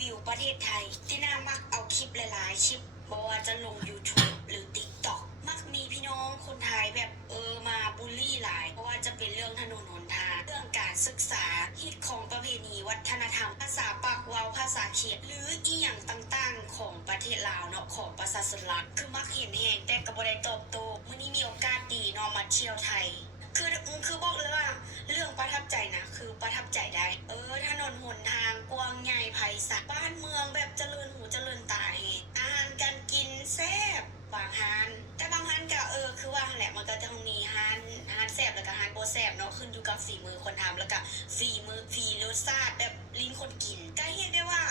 วิวประเทศไทย ที่น่ามักเอาคลิปหลายๆคลิปบอกว่าจะลง YouTube หรือ TikTok มักมีพี่น้องคนไทยแบบเออมาบูลลี่หลาย เพราะว่าจะเป็นเรื่องถนนหนทางเรื่องการศึกษาฮิตของประเพณีวัฒนธรรม ภาษาปากวาวภาษาเขียนหรืออีหยังต่างๆ ของประเทศลาวเนาะของประชาชนลาวคือมักเห็นแหงแต่ก็บ่ได้ตอบโต้มื้อนี้มีโอกาสดีเนาะมาเที่ยวไทย คือคือบอกเลยว่าเรื่องประทับใจนะคือประทับใจได้ เออถนนหนทางกว้างใหญ่ไพศาลบ้านเมืองแบบเจริญหูเจริญตาเฮอาหารการกินแซ่บบางฮานแต่บางฮานก็เออคือว่าแหละมันก็จะมีฮานฮานแซ่บแล้วก็ฮานโบแซ่บเนาะขึ้นอยู่กับฝีมือคนทำแล้วก็ฝีมือฝีรสชาติแบบลิ้นคนกินก็เรียกได้ว่า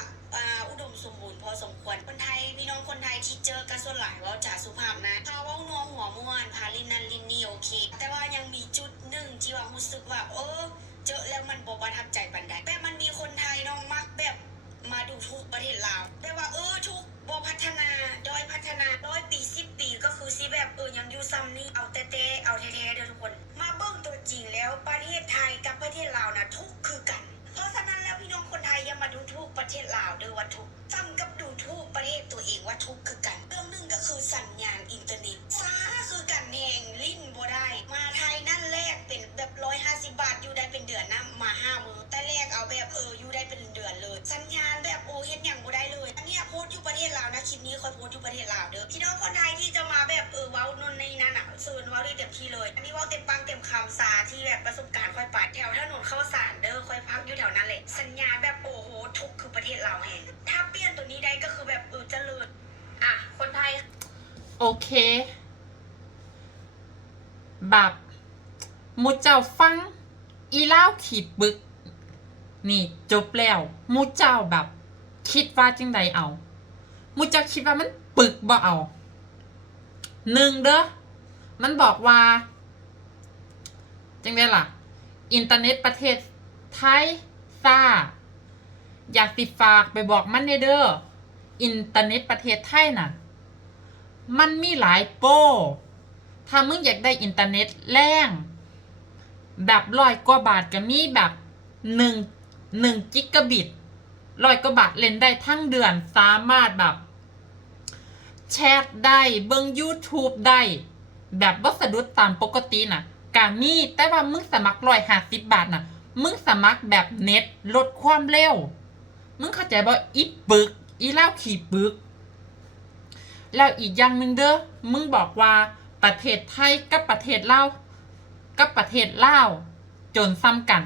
อุดมสมบูรณ์พอสมควรคนไทยพี่น้องคนไทยที่เจอกันส่วนหลายเว่าจาสุภาพนะพาว่านัวหัวม่วนพาลินนันลินนี่โอเค แต่ว่ายังมีจุดหนึ่งที่ว่ารู้สึกว่าเออเจอแล้วมันบ่ประทับใจปันใดแต่มันมีคนไทยเน้องมักแบบมาดูทุกประเทศลาวแบบว่าเออทุกบ่พัฒนาดอยพัฒนาร้อยปีสิบปีก็คือสิแบบเออยังอยู่ซ้ำนี่เอาแต่แต่เอาแท้ๆเด้อทุกคน มาเบิ่งตัวจริงแล้วประเทศไทยกับประเทศลาวนะทุกคือกัน เพราะฉะนั้นแล้วพี่น้องคนไทยอย่ามาดูถูกประเทศลาวเด้อว่าทุกจำกับดูถูกประเทศตัวเองว่าทุกคือกัน เรื่องหนึ่งก็คือสัญญาณอินเทอร์เน็ตฟ้าคือกันแหงลิ้นบ่ได้ มาไทยนั่นแรกเป็นแบบร้อยห้าสิบาทอยู่ได้เป็นเดือนนะมาห้ามือแต่แรกเอาแบบเอออยู่ได้เป็นเดือนเลย สัญญาณแบบโอเฮ็ดอย่าง สต์อยู่ประเทศลาวนะคลิปนี้คอยโพสต์อยู่ประเทศลาวเด้อพี่น้องคนไทยที่จะมาแบบเออเว้านนในนั้นอะเชิญเว้าด้วยเต็มที่เลยอันนี้เว้าเต็มปังเต็มคำซาที่แบบประสบการณ์ค่อยไปแถวถนนเข้าสารเด้อค่อยพักอยู่แถวนั้นเลยสัญญาแบบโอ้โหทุกคือประเทศลาวแห่งถ้าเปลี่ยนตัวนี้ได้ก็คือแบบเออเจริญอะคนไทยโอเคแบบหมูเจ้าฟัง อีเล่าขีดบึก นี่จบแล้วหมูเจ้าแบบ คิดว่าจังใดเอา มูจ้าคิดว่ามันปึกบ่เอาหนึ่งเด้อมันบอกว่า จังได้ล่ะ อินเทอร์เน็ตประเทศไทยซ่า อยากติดฝากไปบอกมันเนเด้ออินเทอร์เน็ตประเทศไทยน่ะ มันมีหลายโปรถ้ามึงอยากได้อินเทอร์เน็ตแรงแบบร้อยกว่าบาทก็มีแบบหนึ่งหนึ่งกิกะบิตร้อยกว่าบาทเล่นได้ทั้งเดือนสามารถแบบ แชทได้เบิ่ง YouTube ได้แบบวัสดุดตามปกติน่ะกามีแต่ว่ามึงสมัครร้อยห้าสิบบาทน่ะ มึงสมัครแบบเน็ตลดความเร็ว มึงเข้าใจบ่อีปึก อีเล่าขี่ปึก แล้วอีกอย่างหนึ่งเด้อมึงบอกว่าประเทศไทยกับประเทศลาวกับประเทศลาวจนซ้ำกัน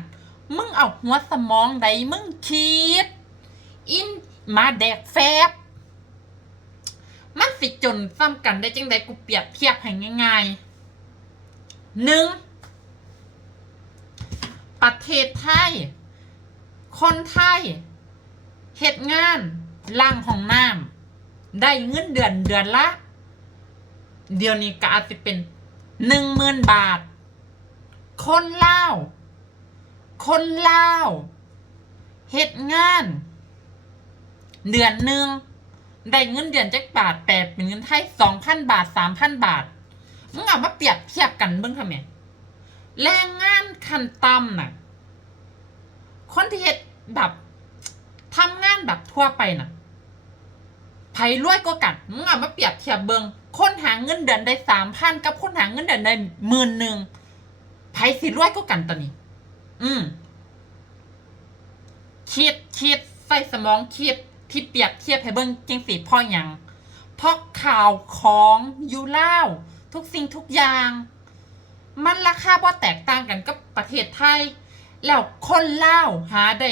มึงเอาหัวสมองใดมึงคิด อินมาแดกแฟบ มันสิจนซ้ำกันได้จังใดกูเปรียบเทียบให้ง่ายๆหนึ่งประเทศไทย คนไทยเฮ็ดงานล่างห้องน้ำได้เงินเดือนเดือนละ เดี๋ยวนี้ก็อาจจะเป็นหนึ่งหมื่นบาท คนเล่าคนเล่าเฮ็ดงาน เดือนหนึ่ง ได้เงินเดือนจักบาทแต่เป็นเงินไทยสองพันบาทสามพันบาทมึงเอามาเปรียบเทียบกันเบิ่งทำไมแรงงานขันต่ำน่ะ คนที่เฮ็ดแบบทำงานแบบทั่วไปน่ะไผ่รวยก็กันมึงเอามาเปรียบเทียบเบิงคนหาเงินเดือนได้สามพันกับคนหาเงินเดือนได้หมื่นหนึ่งไผ่สิรวยก็กันตอนนี้ อืมคิดคิดใส่สมองคิด ที่เปรียบเทียบให้เบิงจังสีพ่ออย่างเพราะข่าวของยูเล่าทุกสิ่งทุกอย่าง มันราคาบ่แตกต่างกันกับประเทศไทย แล้วคนเล่าหาได้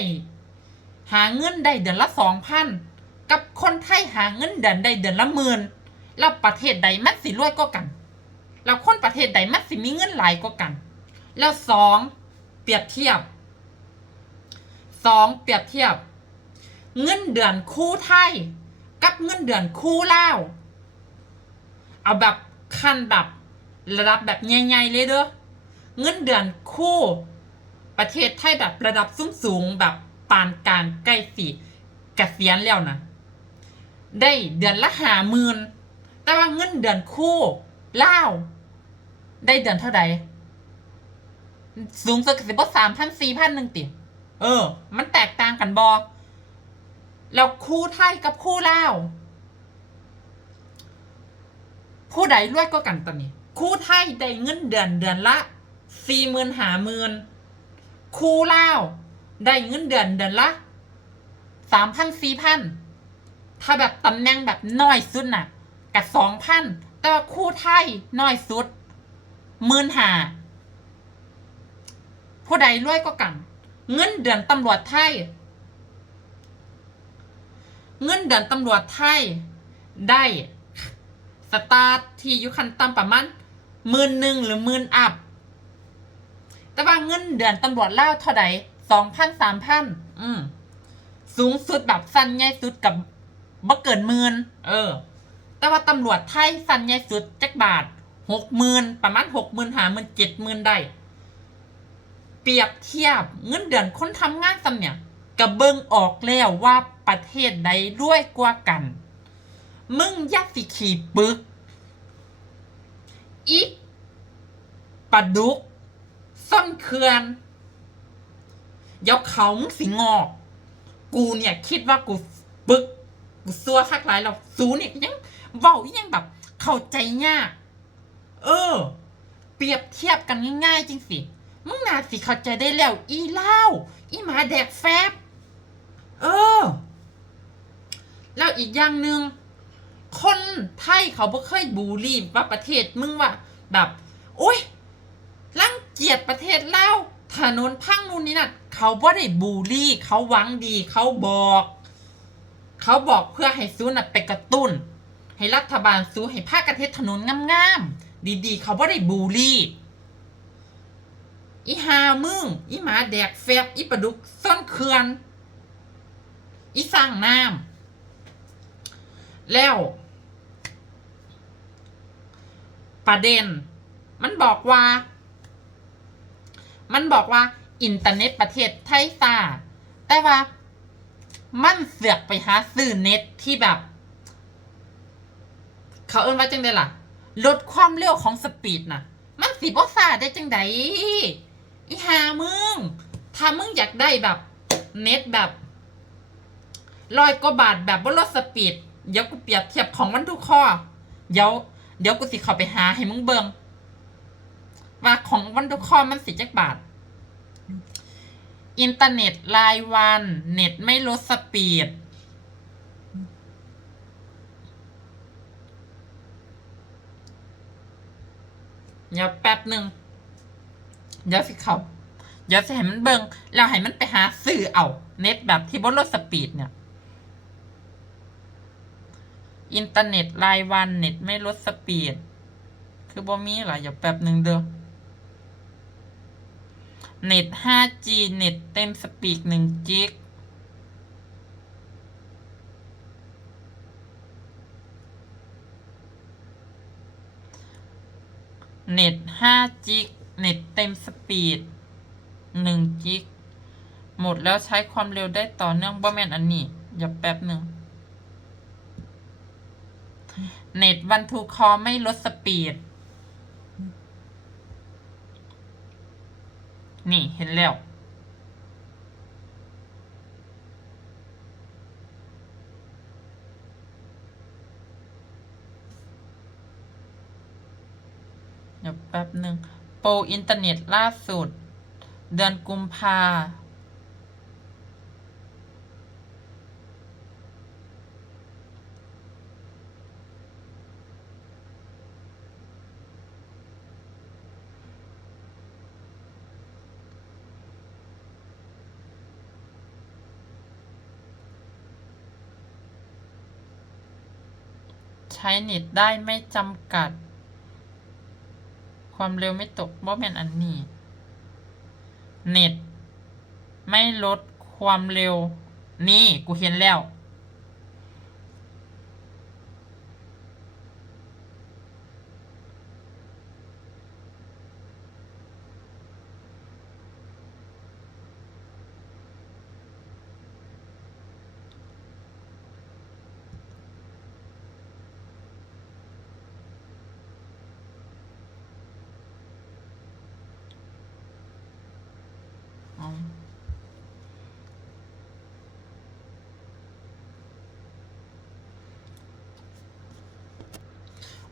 หาเงินได้เดือนละสองพันกับคนไทยหาเงินเดือนได้เดือนละหมื่นแล้วประเทศใดมันสิรวยก็กัน แล้วคนประเทศใดมันสิมีเงินหลายก็กัน แล้วสองเปรียบเทียบสองเปรียบเทียบ เงินเดือนคู่ไทย กับเงินเดือนคู่ลาวเอาแบบขั้นแบบระดับแบบใหญ่ๆเลยเด้อเงินเดือนคู่ ประเทศไทยแบบระดับสูงๆแบบปานกลางใกล้สี่เกษียณแล้วนะได้เดือนละหาหมื่นแต่ว่าเงินเดือนคู่เล่าวได้เดือนเท่าใดสูงสุดก็สิบสามพันสี่พันหนึ่งติ เออ มันแตกต่างกันบอ แล้วคู่ไทยกับคู่ลาวผู้ใดรวยก็กันตอนนี้ คู่ไทยได้เงินเดือนเดือนละสี่หมื่นหาหมื่นคู่ลาวได้เงินเดือนเดือนละสามพันสี่พันถ้าแบบตำแหน่งแบบน้อยสุดน่ะกับสองพันแต่ว่าคู่ไทยน้อยสุดหมื่นหาผู้ใดรวยก็กัน เงินเดือนตำรวจไทย เงินเดือนตำรวจไทย ได้สตาร์ทที่ยู่คันต่ำประมาณหมื่นหนึ่งหรือหมื่นอัพ แต่ว่าเงินเดือนตำรวจเล่าเท่าใดสองพันสามพันอืมสูงสุดแบบสั้นใหญ่สุดกับบ่เกินหมื่นเออ แต่ว่าตำรวจไทยสั้นใหญ่สุดจักบาทหกหมื่นประมาณหกหมื่นหาหมื่นเจ็ดหมื่นได้ เปรียบเทียบเงินเดือนคนทำงานสำเนี่ยกับเบิงออกแล้วว่า ประเทศใดรวยกว่ากัน มึงยักสิขี่ปึก อีปลาดุกซ่อนเคือนเดี๋ยวเขามึงสิงอก กูเนี่ยคิดว่ากูปึก กูซัวคักหลายแล้วสูเนี่ยยังเว้าอีหยังแบบ เข้าใจยาก เออ เปรียบเทียบกันง่ายๆจริงสิมึงน่าสิเข้าใจได้แล้ว อีเล่า อีหมาแดกแฟบ เออ แล้วอีกอย่างหนึ่งคนไทยเขาบ่เคยบูลลี่ว่าประเทศมึงว่าแบบโอ้ยรังเกียจประเทศลาวถนนพังนู่นนี่นั่นเขาบ่ได้บูลลี่เขาหวังดี เขาบอก เขาบอกเพื่อให้ซูน่ะไปกระตุ้น ให้รัฐบาลซูให้ภาคประเทศถนนงามๆดีๆ เขาบ่ได้บูลลี่อีหามึงอีหมาแดกแฟบอีปลาดุกซ่อนเคือนอีสร้างน้ำ แล้ว ประเด็น มันบอกว่า มันบอกว่า อินเทอร์เน็ตประเทศไทยซาแต่ว่า มันเสือกไปหาซื้อเน็ตที่แบบ เขาเอิ้นว่าจังไดล่ะ ลดความเร็วของสปีดน่ะ มันสิบ่ซาได้จังไดอีหามึง ถ้ามึงอยากได้แบบ เน็ตแบบร้อยกว่าบาทแบบบ่ลดสปีด เดี๋ยวกูเปรียบเทียบของวันทุกข้อ เดี๋ยว เดี๋ยวกูสิเข้าไปหาให้มึงเบิงว่าของวันทุกข้อมันสิจักบาท อินเทอร์เน็ตรายวัน เน็ตไม่ลดสปีดเดี๋ยวแป๊บหนึ่งเดี๋ยวสิเขาเดี๋ยวสิให้มันเบิงแล้วให้มันไปหาซื้อเอา เน็ตแบบที่บนลดสปีดเนี่ย อินเทอร์เน็ตรายวันเน็ตไม่ลดสปีด คือบ่มีหรอเดี๋ยวแป๊บหนึ่งเด้อ เน็ต 5G เน็ตเต็มสปีด1จิก เน็ต 5 จิก เน็ตเต็มสปีด 1 จิก หมดแล้วใช้ความเร็วได้ต่อเนื่องบ่แม่นอันนี้ อย่าแป๊บหนึ่ง เน็ตวันทูคอไม่ลดสปีด นี่เห็นแล้ว เดี๋ยวแป๊บหนึ่งโปรอินเทอร์เน็ตล่าสุด เดือนกุมภา ใช้เน็ตได้ไม่จำกัด ความเร็วไม่ตกบ่แม่นอันนี้ เน็ต ไม่ลดความเร็ว นี่ กูเห็นแล้ว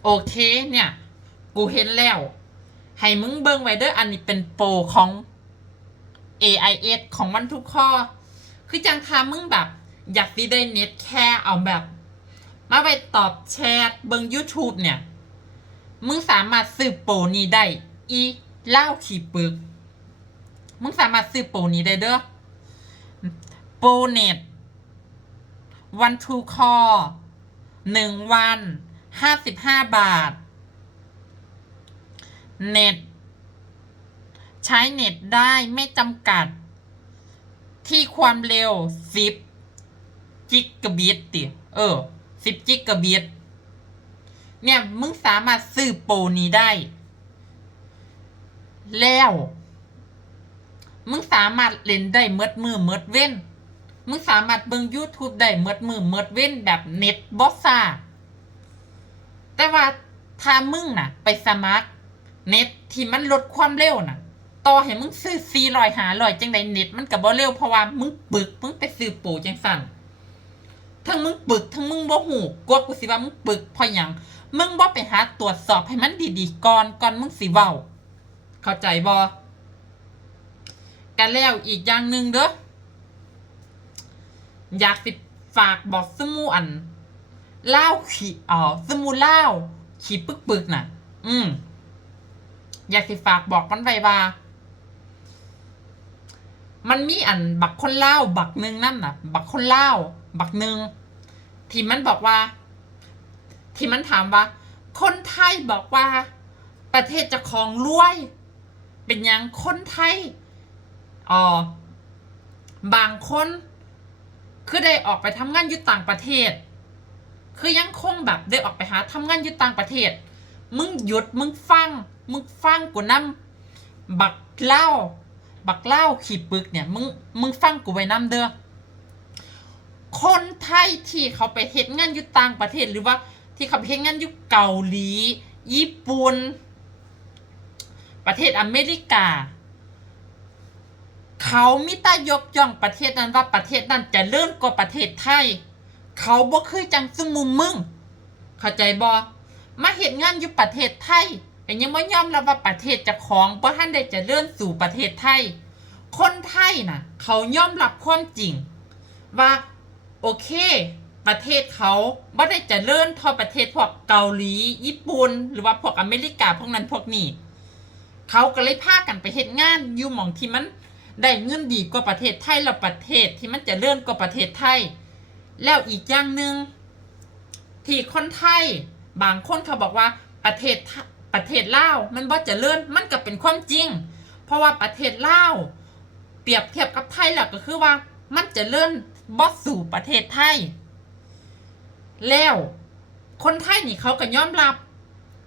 โอเคเนี่ย กูเห็นแล้ว ให้มึงเบิ่งไว้เด้ออันนี้เป็นโปรของ AIS ของมันทุกข้อ คือจังทามึงแบบ อยากสิได้เน็ตแค่เอาแบบ มาไปตอบแชทเบิ่ง YouTube เนี่ย มึงสามารถซื้อโปรนี้ได้ อีเล่าขี่ปึก มึงสามารถซื้อโปรนี้ได้เด้อโปรเน็ตวันทูคอหนึ่งวัน ห้าสิบห้าบาท เน็ต ใช้เน็ตได้ไม่จำกัด ที่ความเร็ว10จิกะบิตติ เออ10จิกะบิต เนี่ย มึงสามารถซื้อโปรนี้ได้ แล้ว มึงสามารถเล่นได้เมดมือเมดเว้น มึงสามารถเบิ่ง YouTube ได้เมดมือเมดเว้นแบบเน็ตบอสซ่า แต่ว่าถ้ามึงน่ะ ไปสมัคร เน็ตที่มันลดความเร็วน่ะ ต่อให้มึงซื้อ4ีรอยหาลอยจังใดเน็ตมันก็บ่เร็วเพราะว่ามึงปึกมึงไปซื้อโปรจังสั่นทั้งมึงปึกทั้งมึงบ่หูกว่ากูสิว่ามึงปึกเพราะหยังมึงบ่ไปหาตรวจสอบให้มันดีๆก่อนก่อนมึงสิเว้า เข้าใจบ่กันแล้วอีกอย่างหนึ่งเด้ออยากสิฝากบอกสมูอัน เล่าขี่อ๋อสมูเล่าขี่ปึกปึกๆน่ะ อืม อยากสิฝากบอกมันไว้ว่า มันมีอันบักคนเล่าบักหนึ่งนั่นน่ะ บักคนเล่าบักหนึ่งที่มันบอกว่า ที่มันถามว่า คนไทยบอกว่า ประเทศจะของรวย เป็นยังคนไทยอ๋อบางคน คือได้ออกไปทำงานอยู่ต่างประเทศ คือยังคงแบบได้ออกไปหาทำงานอยู่ต่างประเทศ มึงหยุดมึงฟัง มึงฟังกูนำบักเล่า บักเล่าขี่ปึกเนี่ยมึงมึงฟังกูไว้นำเด้อคนไทยที่เขาไปเฮ็ดงานอยู่ต่างประเทศหรือว่าที่เขาไปเฮ็ดงานอยู่เกาหลี ญี่ปุ่นประเทศอเมริกา เขามิตายกย่องประเทศนั้นว่าประเทศนั้นจะเลื่อนกว่าประเทศไทย เขาบ่คือจังซุมุมมึง เข้าใจบ่มาเห็นงานอยู่ประเทศไทยแต่ยังไม่ยอมรับว่าประเทศจะของบ่ท่านได้จะเลื่อนสู่ประเทศไทย คนไทยน่ะ เขายอมรับความจริง ว่าโอเค ประเทศเขาบ่ได้จะเลื่อนท่าประเทศพวกเกาหลีญี่ปุ่นหรือว่าพวกอเมริกาพวกนั้นพวกนี้เขาก็เลยพากันไปเฮ็ดงานอยู่หม่องที่มันได้เงินดีกว่าประเทศไทยแล้วประเทศที่มันจะเลื่อนกว่าประเทศไทย แล้วอีกอย่างหนึ่งที่คนไทย บางคนเขาบอกว่าประเทศประเทศลาวมันบ่เจะเลื่อนมันก็เป็นความจริง เพราะว่าประเทศลาวเปรียบเทียบกับไทยแล้วก็คือว่ามันเจะเลื่อนบ่สู่ประเทศไทย แล้วคนไทยนี่เขาก็ยอมรับ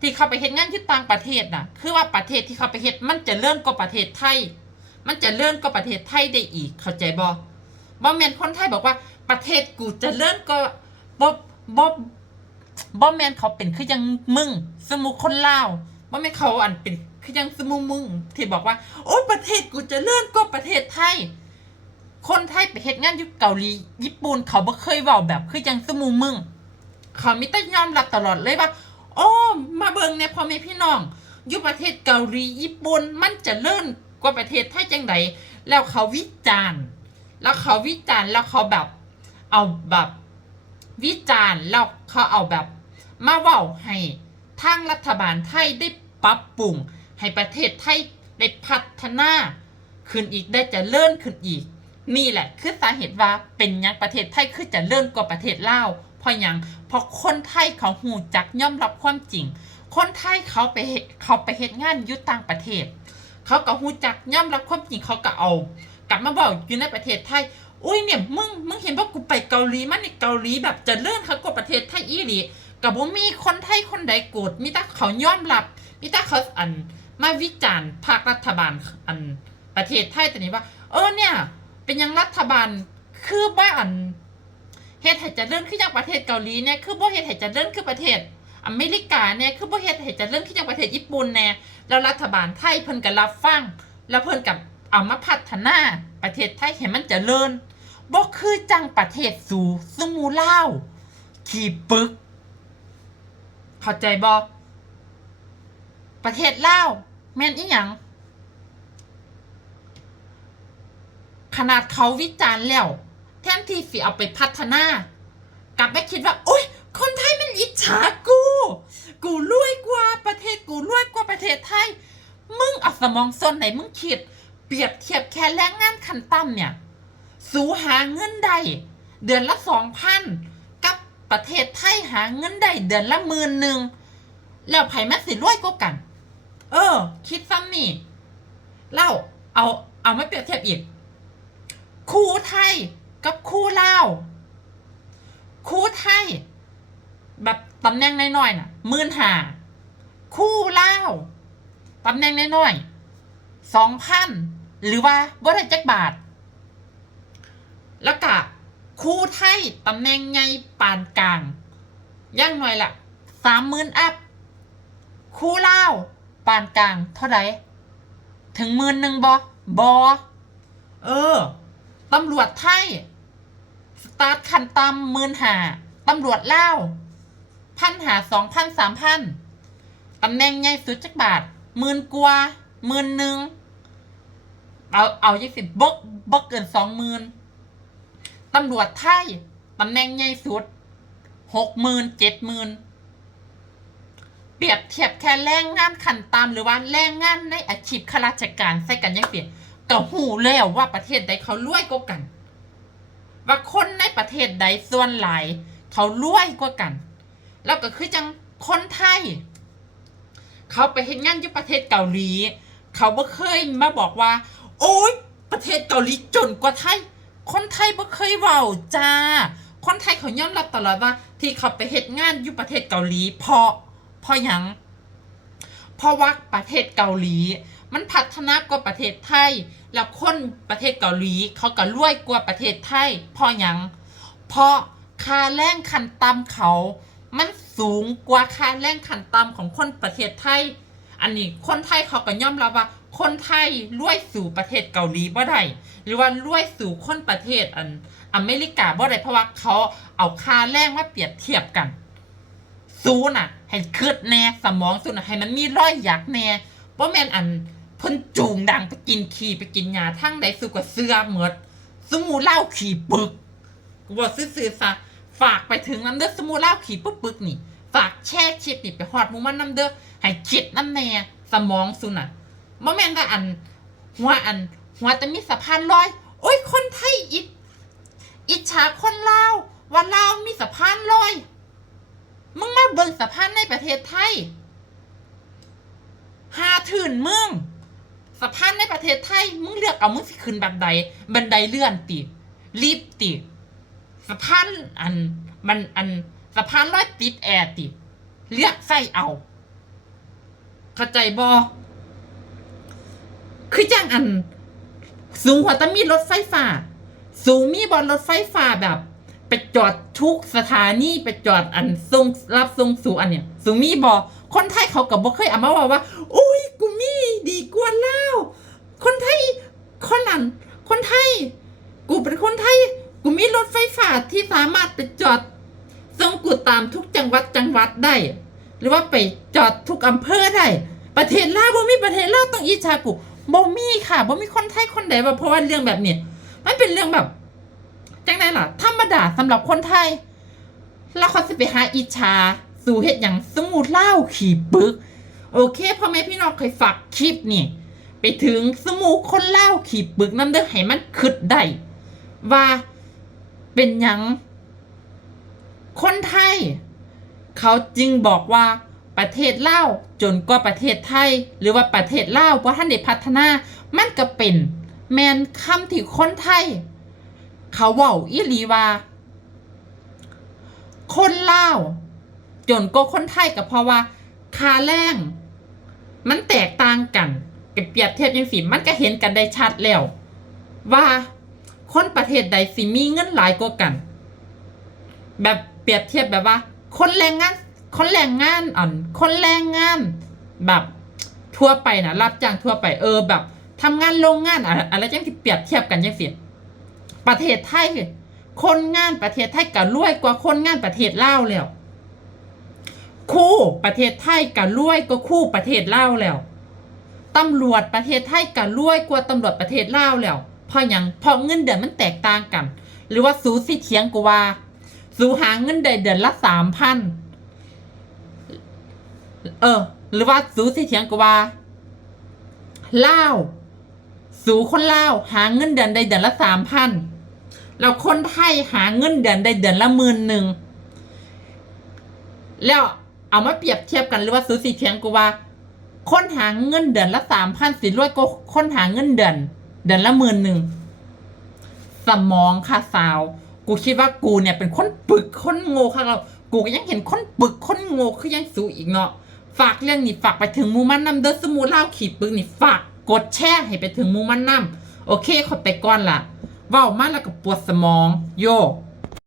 ที่เขาไปเฮ็ดงานที่ต่างประเทศน่ะ คือว่าประเทศที่เขาไปเฮ็ดมันจะเลื่อนกว่าประเทศไทย มันจะเลื่อนกว่าประเทศไทยได้อีกเข้าใจบ่บ่แม่นคนไทยบอกว่า ประเทศกูจะเลื่อนก็บ่บ่บ่แมนเขาเป็นคือยังมึง สมุคนลาวบ่แม่นเขาอันเป็นคือยังสมุมึง ที่บอกว่า โอ้ประเทศกูจะเลื่อนกว่าประเทศไทย คนไทยไปเฮ็ดงานอยู่เกาหลีญี่ปุ่นเขาบ่เคยเว้าแบบคือยังสมุมึง เขามีแต่ยอมรับตลอดเลยว่าโอ้มาเบิ่งเนี่ยพ่อแม่พี่น้องอยู่ประเทศเกาหลีญี่ปุ่นมันจะเลื่อนกว่าประเทศไทยจังใดแล้วเขาวิจารณ์ แล้วเขาวิจารณ์แล้วเขาแบบ เอาแบบวิจารณ์แล้วเขาเอาแบบ มาเว่าให้ทางรัฐบาลไทยได้ปรับปรุง ให้ประเทศไทยได้พัฒนาขึ้นอีกได้จะเลื่อนขึ้นอีก นี่แหละคือสาเหตุว่าเป็นยังประเทศไทยคือจะเลื่อนกว่าประเทศลาวเพราะยังเพราะคนไทยเขาหูจักย่อมรับความจริง คนไทยเขาไปเขาไปเฮ็ดงานยู่ต่างประเทศ เขาก็หูจักย่อมรับความจริงเขาก็เอา กลับมาบอกอยู่ในประเทศไทย อุ้ยเนี่ยมึงมึงเห็นว่ากูไปเกาหลีมันในเกาหลีแบบจะเลื่อนเขากว่าประเทศไทยอีหลีกับบ่มีคนไทยคนใดโกรธมีแต่เขายอมรับ มีแต่เขาอันมาวิจารณ์ภาครัฐบาลอันประเทศไทยแต่นี้ว่า เออเนี่ย เป็นยังรัฐบาลคือบ้าอันเฮ็ดให้จะเลื่อนขึ้นจากประเทศเกาหลีเนี่ยคือบ่เฮ็ดให้จะเลื่อนคือประเทศอเมริกาเนี่ยคือบ่เฮ็ดให้จะเลื่อนขึ้นจากประเทศญี่ปุ่นแน่แล้วรัฐบาลไทยเพิ่นก็รับฟังแล้วเพิ่นกับเอามาพัฒนาประเทศไทยให้มันจเจริญ บ่คือจังประเทศสูสมูลาวขี่ปึก เข้าใจบอประเทศลาวแม่นอีหยังขนาดเขาวิจารณ์แล้ว แทนที่สิเอาไปพัฒนา กลับไปคิดว่า โอ๊ย คนไทยมันอิจฉากู กูรวยกว่าประเทศกูรวยกว่าประเทศไทย มึงเอาสมองส่วนไหนมึงคิด เปรียบเทียบแค่แรงงานขั้นต่ำเนี่ย สูหาเงินได้เดือนละสองพันกับประเทศไทยหาเงินได้เดือนละหมื่นหนึ่งแล้วไผ่แม่สิรวยกว่ากัน เออ คิดซ้ำนี่เล่าเอาเอาไมาเปรียบเทียบอีกครูไทยกับครูลาวครูไทย แบบตำแหน่งน้อยๆน่ะหมื่นหาครูลาวตำแหน่งน้อยๆสองพันหรือว่าบ่ได้จักบาท แล้วก็ครูไทยตำแหน่งใหญ่ปานกลางย่างหน่อยละสามหมื่นอัพครูลาปานกลางเท่าไหร่ถึงหมื่นหนึ่งบอบอเออตำรวจไทยสตาร์ทคันตำหมื่นหาตำรวจเล่าพันหาสองพันสามพันตำแหน่งใหญ่สุดจักบาทหมื่นกว่าหมื่นหนึ่งเอาเอายี่สิบบกบกเกินสองหมื่น ตำรวจไทยตำแหน่งใหญ่สุดหกหมื่นเจ็ดหมื่นเปรียบเทียบแค่แรงงานขันตามหรือว่าแรงงานในอาชีพข้าราชการใส่กันยังเปลี่ยนก็หูแล้วว่าประเทศใดเขารวยกว่ากัน ว่าคนในประเทศใดส่วนหลายเขารวยกว่ากัน แล้วก็คือจังคนไทย เขาไปเห็นงานอยู่ประเทศเกาหลี เขาบ่เคยมาบอกว่า โอ๊ยประเทศเกาหลีจนกว่าไทย คนไทยบ่เคยเว้าจ้า คนไทยเขายอมรับตลอดว่า ที่เขาไปเฮ็ดงานอยู่ประเทศเกาหลี เพราะเพราะหยังเพราะว่าประเทศเกาหลี มันพัฒนากว่าประเทศไทย แล้วคนประเทศเกาหลี เขาก็รวยกว่าประเทศไทยเพราะหยังเพราะค่าแรงขั้นต่ำเขา มันสูงกว่าค่าแรงขั้นต่ำของคนประเทศไทย อันนี้คนไทยเขาก็ยอมรับว่า คนไทยรวยสู่ประเทศเกาหลีบ่ได้หรือว่ารวยสู่คนประเทศอันอเมริกาบ่ได้เพราะว่าเขาเอาค่าแรงมาเปรียบเทียบกัน สูน่ะ ให้คืดแน่สมองสูน่ะให้มันมีรอยหยักแน่บ่แม่นอันเพิ่นจูงดังไปกินขี้ไปกินยาทั้งใดสู่กับเสื้อเหมือดสมูเล่าขี่ปึกกูบอกซื่อๆซะฝากไปถึงน้ำเด้อสมูเล่าขี่ปึ๊กปึกนี่ ฝากแช่ชิดนี่ไปฮอดมูมันน้ำเด้อให้คิดน้ำแน่สมองสุน่ะ บ่แม่นว่อัน หัวอัน หัวแต่มีสะพานลอย โอ้ยคนไทยอิจอิจฉาคนลาวว่าลาวมีสะพานลอย มึงมาเบิ่งสะพานในประเทศไทยหาถื่นมึงสะพานในประเทศไทย มึงเลือกเอามึงสิขึ้นแบบใด บันไดเลื่อนติลิฟต์ติสะพานอันมันอันสะพานลอยติดแอร์ติเลือกใส่เอา เข้าใจบอ คือจังอัน สูงกว่าแตมีรถไฟฟ้า สูงมีบอลรถไฟฟ้าแบบไปจอดทุกสถานีไปจอดอันทรงรับทรงสูงอันเนี้ยสูงมีบอคนไทยเขากับบ่เคยเอามาว่าว่าอุ้ยกูมีดีกว่าแล้วคนไทยคนนั้นคนไทย กูเป็นคนไทย กูมีรถไฟฟ้าที่สามารถไปจอดส่งกูตามทุกจังหวัดจังหวัดได้ หรือว่าไปจอดทุกอำเภอได้ ประเทศลาวบ่มีประเทศลาวต้องอิจฉากู บ่มีค่ะบ่มีคนไทยคนใดว่าเพราะว่าเรื่องแบบเนี้ยมันเป็นเรื่องแบบจังไดล่ะธรรมดาสำหรับคนไทยแล้วเขาสิไปหาอิจฉาสู่เฮ็ดอย่างสมูเล่าขี่ปึก โอเคพ่อแม่พี่น้องเคยฝากคลิปนี่ ไปถึงสมูคนเล่าขี่ปึกนั่นเด้อให้มันคิดได้ว่าเป็นหยังคนไทย เขาจึงบอกว่า ประเทศลาวจนกว่าประเทศไทย หรือว่าประเทศลาวว่าท่านได้พัฒนา มันก็เป็น แมนคำที่คนไทย เขาเว่าอีหลีว่า คนลาวจนก็คนไทยก็เพราะว่าคาแรงมันแตกต่างกันกเปรียบเทียบยังสิมันก็เห็นกันได้ชัดแล้ว ว่าคนประเทศใดสิมีเงินหลายกว่ากัน แบบเปรียบเทียบแบบว่า คนแรงงาน คนแรงงานอ่อนคนแรงงานแบบทั่วไปนะรับจ้างทั่วไปเออแบบทำงานโรงงานอะไรอะไรจังที่เปรียบเทียบกันยังเสิประเทศไทยคนงานประเทศไทยก็รวยกว่าคนงานประเทศลาวแล้วคู่ประเทศไทยกับรวยก็คู่ประเทศลาวแล้วตำรวจประเทศไทยกับรวยกว่าตำรวจประเทศลาวแล้วเพราะยังเพราะเงินเดือนมันแตกต่างกัน หรือว่าสูสิเถียงกว่า สูหาเงินได้เดือนละสามพัน เออ หรือว่าสูสิเถียงกูว่าเลาสูคนเลาหาเงินเดือนได้เดือนละสามพันแล้วคนไทยหาเงินเดือนได้เดือนละหมื่นหนึ่งแล้วเอามาเปรียบเทียบกันหรือว่าซื้สีเทียงกูว่า คนหาเงินเดือนละสามพันสิรวยก็คนหาเงินเดือนเดือนละหมื่นหนึ่งสมองค่ะสาว กูคิดว่ากูเนี่ยเป็นคนปึกคนโง่ค่ะเรากูก็ยังเห็นคนปึกคนโง่คือยังสูอีกเนาะ ฝากเรื่องนี้ฝากไปถึงมูมันนำเดอสมูเล่าขีดปึกนี่ฝากกดแชร์ให้ไปถึงมูมันนำโอเคขอไปก่อนล่ะเว้ามาแล้วก็ปวดสมอง โย